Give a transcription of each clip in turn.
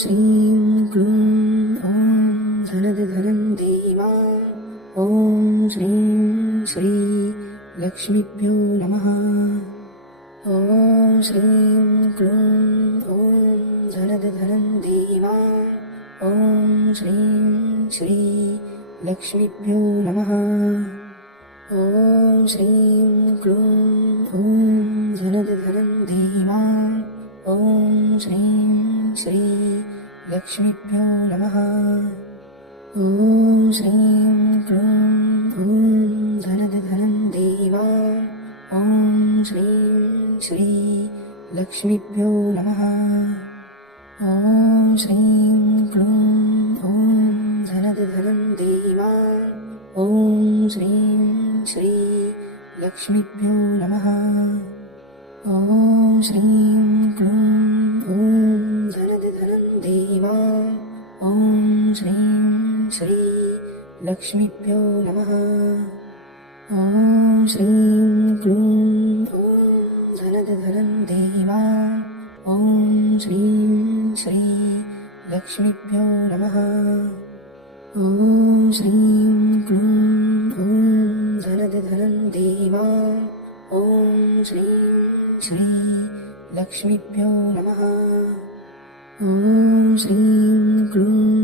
श्रीं क्लूं ॐ धनद धनं देवा ॐ श्रीं श्री लक्ष्मीभ्यो नमः ॐ श्रीं क्लूं ॐ धनद धनं देवा ॐ श्रीं श्री लक्ष्मीभ्यो नमः ॐ श्रीं क्लूं ॐ धनद लक्ष्मीभ्यो नमः। ॐ श्रीं क्लूं ॐ धनद धनं देवा ॐ श्रीं श्री लक्ष्मीभ्यो नमः। ॐ श्रीं क्लूं ॐ धनद धनं देवा ॐ श्रीं श्री लक्ष्मीभ्यो नमः। ॐ श्रीं लक्ष्मीभ्यो नमः ॐ श्रीं क्लूं ॐ धनद धनं देवा ॐ श्रीं श्री लक्ष्मीभ्यो नमः ॐ श्रीं क्लूं ॐ धनद धनं देवा ॐ श्रीं श्री लक्ष्मीभ्यो नमः ॐ श्रीं क्लूं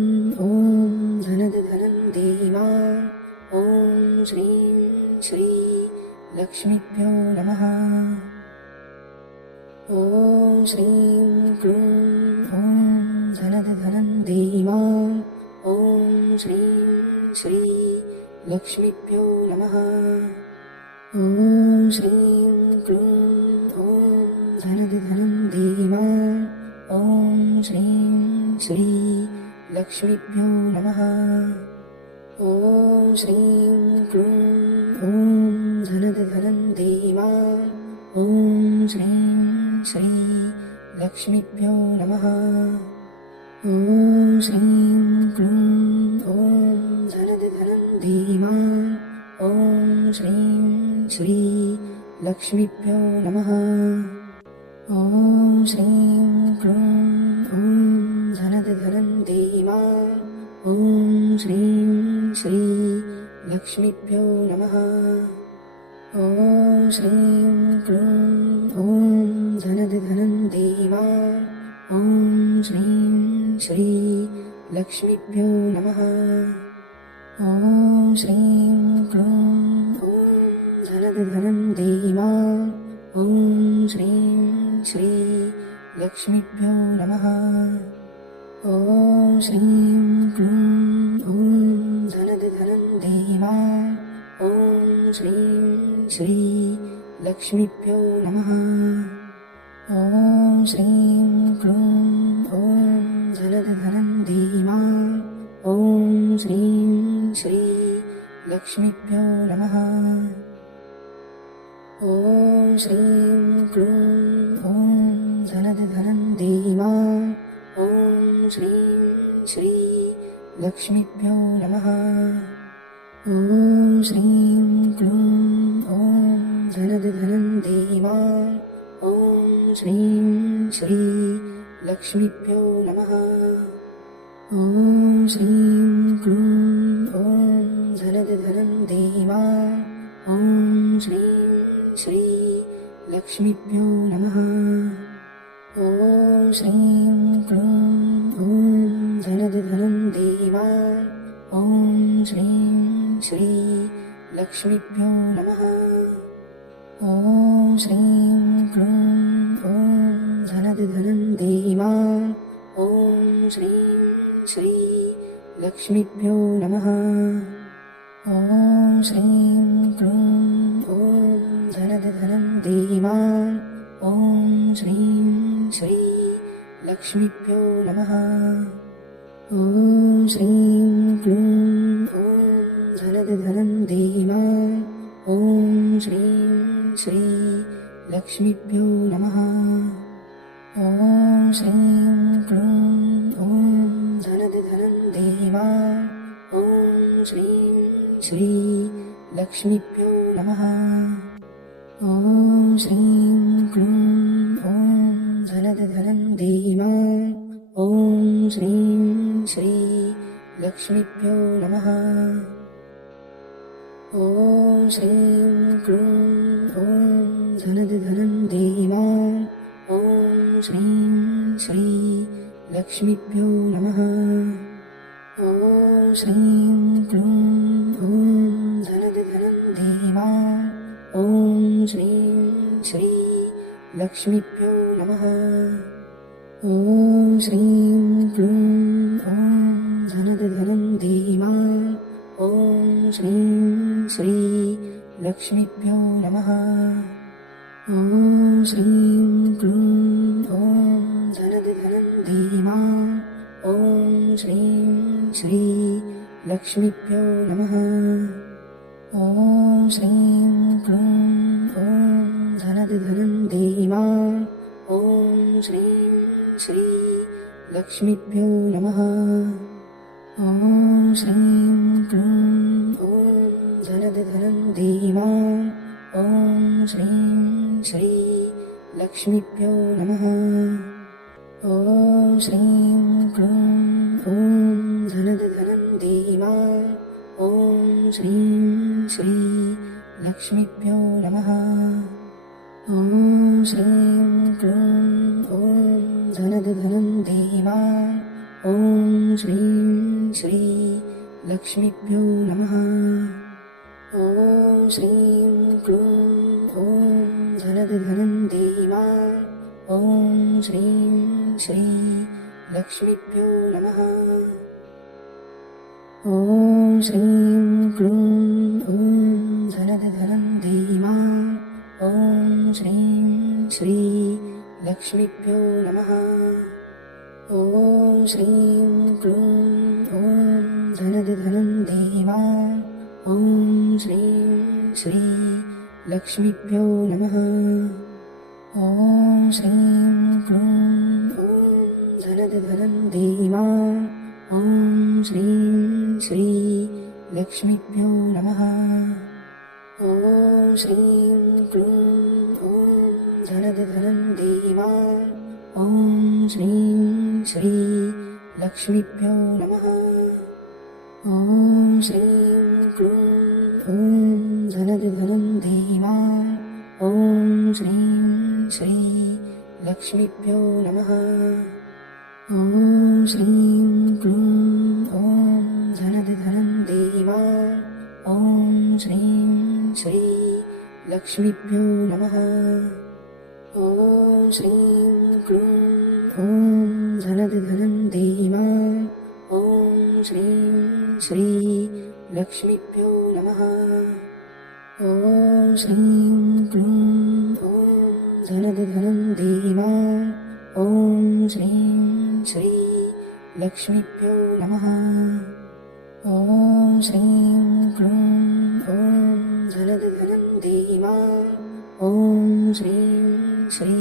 लक्ष्मीभ्यो नमः ॐ श्रीं क्लूं ॐ धनद धनं देवा ॐ श्रीं श्री लक्ष्मीभ्यो नमः ॐ श्रीं क्लूं ॐ धनद धनं देवा ॐ श्रीं श्री लक्ष्मीभ्यो नमः ॐ श्रीं क्लूं ॐ लक्ष्मीभ्यो नमः ॐ श्रीं क्लूं ॐ धनद धनं देवा ॐ श्रीं श्री लक्ष्मीभ्यो नमः ॐ श्रीं क्लूं ॐ धनद धनं देवा ॐ श्रीं श्री लक्ष्मीभ्यो नमः लक्ष्मीभ्यो नमः ॐ श्रीं क्लूं ॐ धनद धनं देवा ॐ श्रीं श्री लक्ष्मीभ्यो नमः ॐ श्रीं क्लूं ॐ धनद धनं देवा ॐ श्रीं श्री लक्ष्मीभ्यो नमः ॐ श्रीं लक्ष्मीभ्यो नमः। ॐ श्रीं क्लूं ॐ धनद धनं ॐ श्रीं श्री लक्ष्मीभ्यो नमः। ॐ श्रीं क्लूं ॐ धनद धनं ॐ श्रीं श्री लक्ष्मीभ्यो नमः। ॐ श्रीं लक्ष्मीभ्यो नमः। ॐ श्रीं क्लूं ॐ धनद धनं देवा ॐ श्रीं श्री लक्ष्मीभ्यो नमः। ॐ श्रीं क्लूं ॐ धनद धनं देवा ॐ श्रीं श्री लक्ष्मीभ्यो नमः। ॐ श्रीं क्लूं देवा ॐ श्रीं श्री लक्ष्मीभ्यो नमः ॐ श्रीं क्लूं ॐ धनद धनं देवा ॐ श्रीं श्री लक्ष्मीभ्यो नमः ॐ श्रीं क्लूं ॐ धनद धनं देवा ॐ श्रीं श्री लक्ष्मीभ्यो नमः ॐ श्रीं क्लूं ॐ धनद धनं देवा ॐ श्रीं श्री लक्ष्मीभ्यो नमः ॐ श्रीं क्लूं ॐ धनदधनं देवा ॐ श्रीं श्री लक्ष्मीभ्यो नमः ॐ श्रीं लक्ष्मीभ्यो नमः ॐ श्रीं क्लूं ॐ धनदधनं देवा ॐ श्रीं श्री लक्ष्मीभ्यो नमः ॐ श्रीं क्लूं ॐ धनदधनं देवा ॐ श्रीं श्री लक्ष्मीभ्यो नमः श्रीं लक्ष्मीभ्यो नमः। ॐ श्रीं क्लूं ॐ धनदधनं देवा ॐ श्रीं श्री लक्ष्मीभ्यो ॐ श्रीं श्री लक्ष्मीभ्यो नमः। ॐ श्रीं क्लूं ॐ धनदधनं देवा ॐ श्रीं श्री लक्ष्मीभ्यो नमः। ॐ श्रीं क्लूं ॐ देवा ॐ श्रीं श्री लक्ष्मीभ्यो नमः श्रीं क्लूं ॐ धनदधनं देवा ॐ श्रीं श्री लक्ष्मीभ्यो नमः ॐ श्रीं क्लूं ॐ धनदधनं देवा ॐ श्रीं श्री लक्ष्मीभ्यो नमः ॐ श्रीं क्लूं ॐ धनदधनं देवा ॐ श्रीं श्री लक्ष्मीभ्यो नमः ॐ श्रीं क्लूं ॐ धनदधनं देवा ॐ श्रीं श्री लक्ष्मीभ्यो नमः ॐ श्रीं क्लूं ॐ धनदधनं देवा ॐ श्रीं श्री लक्ष्मीभ्यो नमः ॐ श्रीं क्लूं ॐ धनदधनं देवा ॐ श्रीं श्री लक्ष्मीभ्यो नमः। ॐ श्रीं क्लूं ॐ धनदधनं देवा ॐ श्रीं श्री लक्ष्मीभ्यो नमः। ॐ श्रीं क्लूं ॐ धनदधनं देवा ॐ श्रीं श्री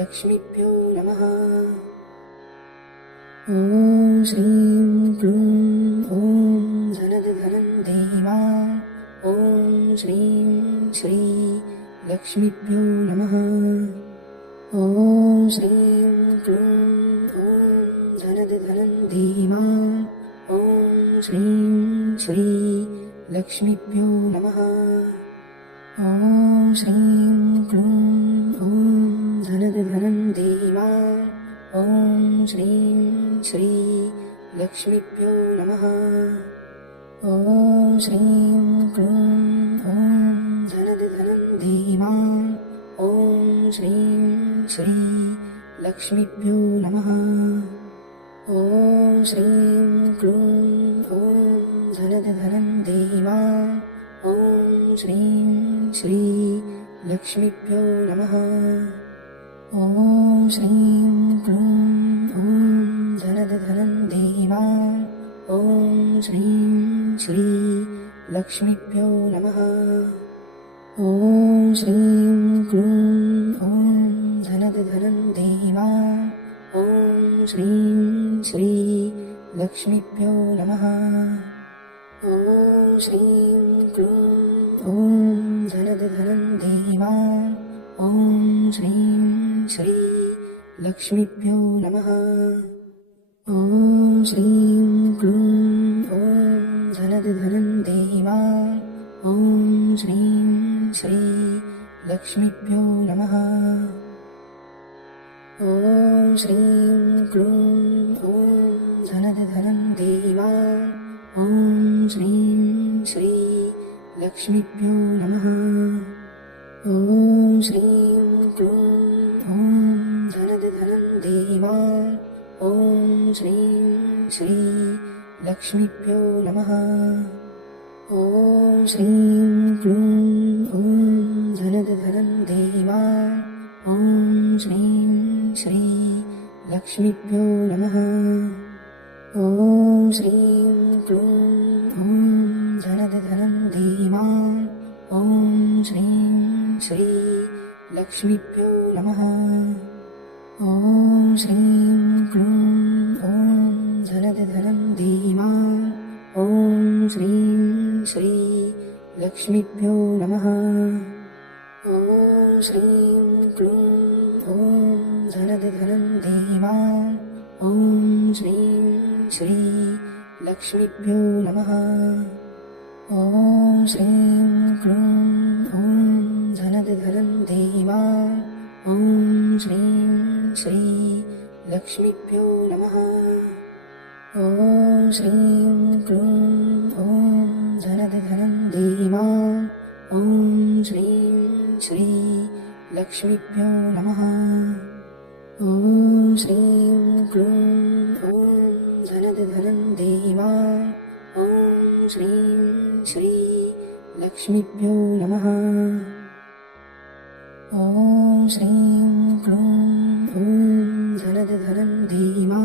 लक्ष्मीभ्यो नमः ॐ श्रीं क्लूं ॐ धनदधनं देवा ॐ श्रीं श्री लक्ष्मीभ्यो नमः ॐ श्रीं क्लूं ॐ धनदधनं देवा ॐ श्रीं श्री लक्ष्मीभ्यो नमः ॐ श्रीं क्लूं ॐ धनदधनं देवा ॐ श्रीं श्री लक्ष्मीभ्यो नमः ॐ श्रीं क्लूं ॐ धनदधनं देवा ॐ श्रीं श्री लक्ष्मीभ्यो नमः ॐ श्रीं क्लूं ॐ धनदधनं देवा ॐ श्रीं श्री लक्ष्मीभ्यो नमः ॐ श्रीं श्रीं श्री लक्ष्मीभ्यो नमः। ॐ श्रीं क्लूं ॐ धनदधनं देवा ॐ श्रीं श्री लक्ष्मीभ्यो नमः। ॐ श्रीं क्लूं ॐ धनदधनं देवा ॐ श्रीं श्री लक्ष्मीभ्यो नमः। श्रीं लक्ष्मीभ्यो नमः। ॐ श्रीं क्लूं ॐ धनं देवा ॐ श्रीं श्री लक्ष्मीभ्यो नमः लक्ष्मीभ्यो नमः। ॐ श्रीं क्लूं ॐ धनद धनं देवा ॐ श्रीं श्री लक्ष्मीभ्यो नमः। ॐ श्रीं क्लूं ॐ धनद धनं देवा ॐ श्रीं श्री लक्ष्मीभ्यो नमः। ॐ श्रीं क्लूं ॐ धनद लक्ष्मीभ्यो नमः ॐ श्रीं क्लूं ॐ धनद धनं देवा ॐ श्रीं श्री लक्ष्मीभ्यो नमः ॐ श्रीं क्लूं ॐ धनद धनं देवा ॐ श्रीं श्री लक्ष्मीभ्यो नमः ॐ श्रीं क्लूं ॐ धनद धनं देवा ॐ श्रीं श्री लक्ष्मीभ्यो नमः ॐ श्रीं क्लूं ॐ धनद धनं देवा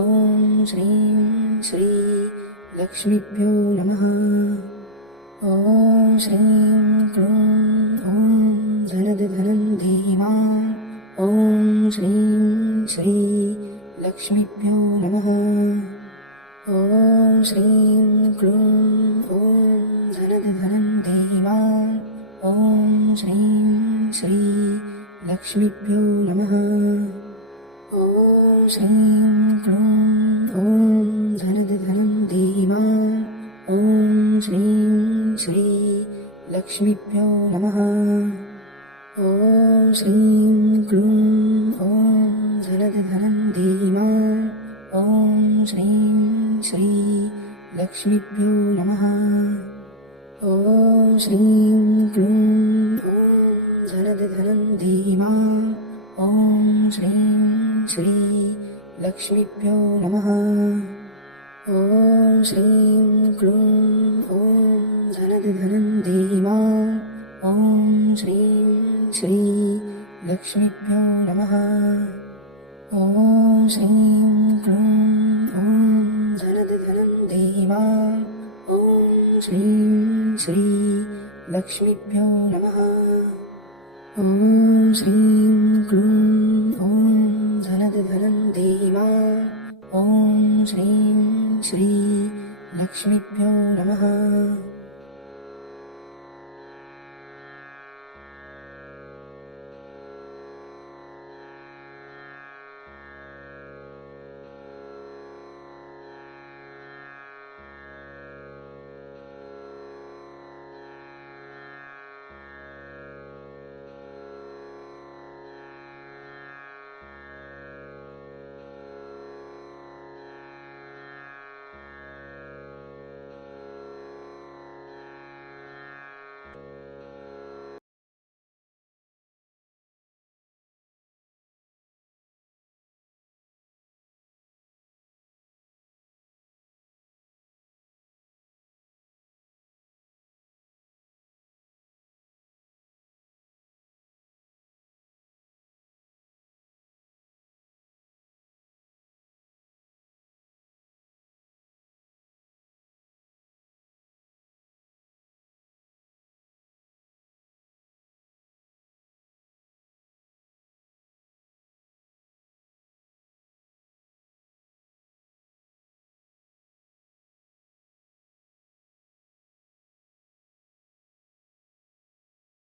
ॐ श्रीं श्री लक्ष्मीभ्यो नमः ॐ श्रीं क्लूं ॐ धनद धनं देवा ॐ श्रीं श्री लक्ष्मीभ्यो लक्ष्मीभ्यो नमः ॐ श्रीं क्लूं ॐ धनद धनं देवा ॐ श्रीं श्री लक्ष्मीभ्यो नमः ॐ श्रीं क्लूं ॐ धनद धनं देवा ॐ श्रीं श्री लक्ष्मीभ्यो लक्ष्मीभ्यो नमः ॐ श्रीं क्लूं ॐ धनद धनं देवा ॐ श्रीं श्री लक्ष्मीभ्यो नमः ॐ श्रीं क्लूं ॐ धनद धनं देवा ॐ श्रीं श्री लक्ष्मीभ्यो नमः ॐ श्रीं क्लूं ॐ श्रीं श्री लक्ष्मीभ्यो नमः